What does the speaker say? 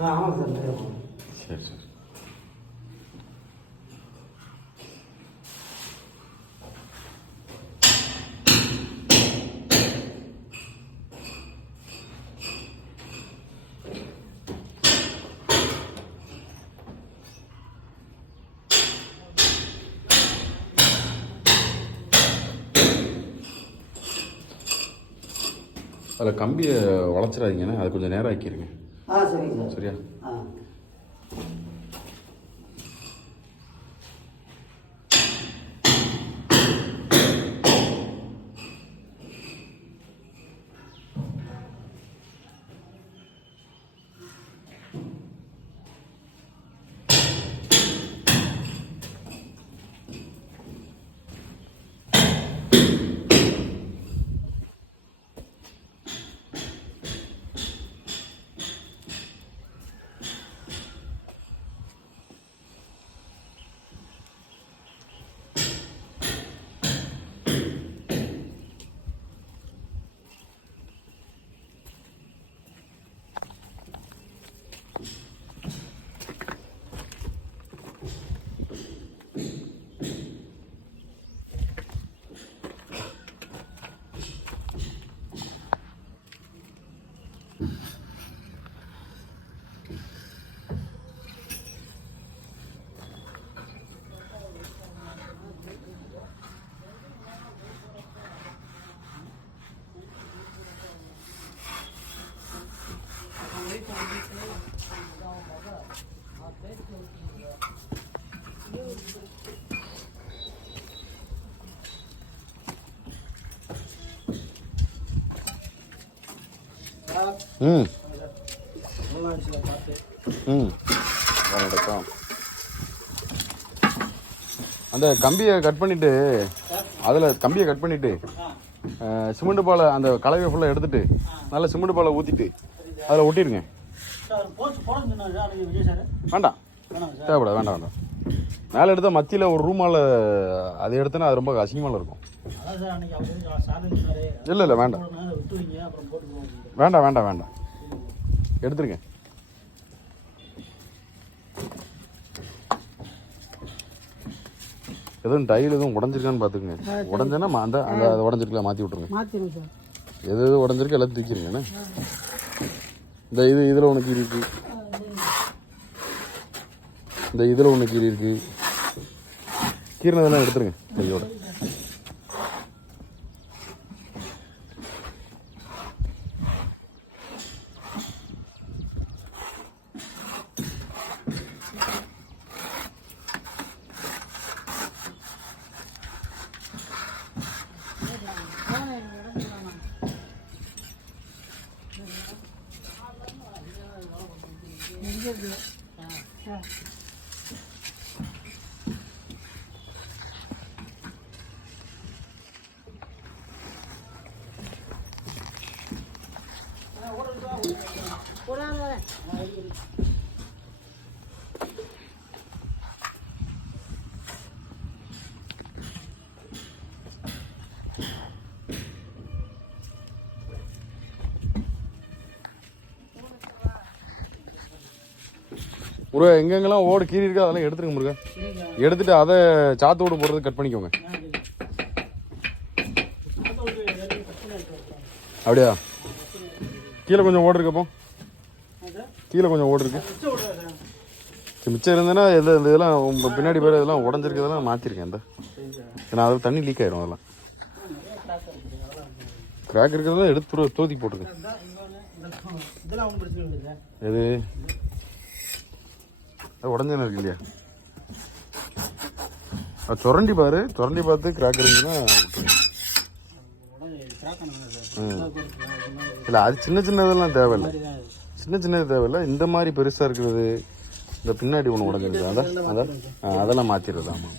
ஆ ஆமாம் சரி சரி. அதில் கம்பியை வளைச்சிடாதீங்கண்ணே. அது கொஞ்சம் நேரம் ஆக்கிடுங்க ஆ சரிங்க. சார் சரியா ம். ம். நடக்கும் அந்த கம்பியை கட் பண்ணிவிட்டு அதில் கம்பியை கட் பண்ணிவிட்டு சிமெண்ட் பாலை அந்த கலவையை ஃபுல்லாக எடுத்துட்டு நல்லா சிமெண்ட் பாலை ஊற்றிட்டு அதில் ஒட்டிடுங்க. வேண்டாம். தேவைப்படாது வேண்டாம் வேண்டாம். மேலே எடுத்தால் மத்தியில் ஒரு ரூமால் அது எடுத்தோன்னா அது ரொம்ப அசிங்கமாக இருக்கும். இல்லை இல்லை வேண்டாம். வேண்டாம் வேண்டாம் வேண்டாம். எடுத்துருங்க. எதுவும் டைல் எதுவும் உடஞ்சிருக்கான்னு பார்த்துக்குங்க. உடஞ்சேன்னா மா- அந்த அந்த அதை உடஞ்சிருக்கலாம் மாற்றி விட்ருங்க எது எது உடஞ்சிருக்கு எல்லாத்தையும் தூக்கிடுங்க என்ன? இந்த இது இதில் ஒன்று கீறி இருக்கு. இந்த இதில் ஒன்று கீறி இருக்கு. கீறினதெல்லாம் எடுத்துருங்க கையோட. ஒரு எங்கெங்கெல்லாம் ஓடு கீறி இருக்கோ அதெல்லாம் எடுத்துருங்க முருகன் எடுத்துட்டு அதை சாத்து ஓடு போடுறது கட் பண்ணிக்கோங்க. அப்படியா? கீழே கொஞ்சம் ஓடு இருக்கப்போ கீழே கொஞ்சம் ஓடு இருக்கு மிச்சம் இருந்ததுன்னா எது இதெல்லாம் உங்க பின்னாடி பேர் இதெல்லாம் உடஞ்சிருக்கிறதெல்லாம் மாற்றிருக்கேன் இந்த. ஏன்னா அதில் தண்ணி லீக் ஆயிடும் அதெல்லாம். கிராக் இருக்கிறதெல்லாம் எடுத்து இல்லை சார் எது? அது உடஞ்சன இருக்கு இல்லையா? சுரண்டி பாரு சுரண்டி பார்த்து கிராக் இருந்துச்சுன்னா இல்லை அது சின்ன சின்னதெல்லாம் தேவையில்லை. சின்ன சின்னது தேவையில்ல. இந்த மாதிரி பெருசாக இருக்கிறது இந்த பின்னாடி ஒன்று உடஞ்சிருக்கு அதான் அதான் அதெல்லாம் மாற்றிடுறது ஆமாம்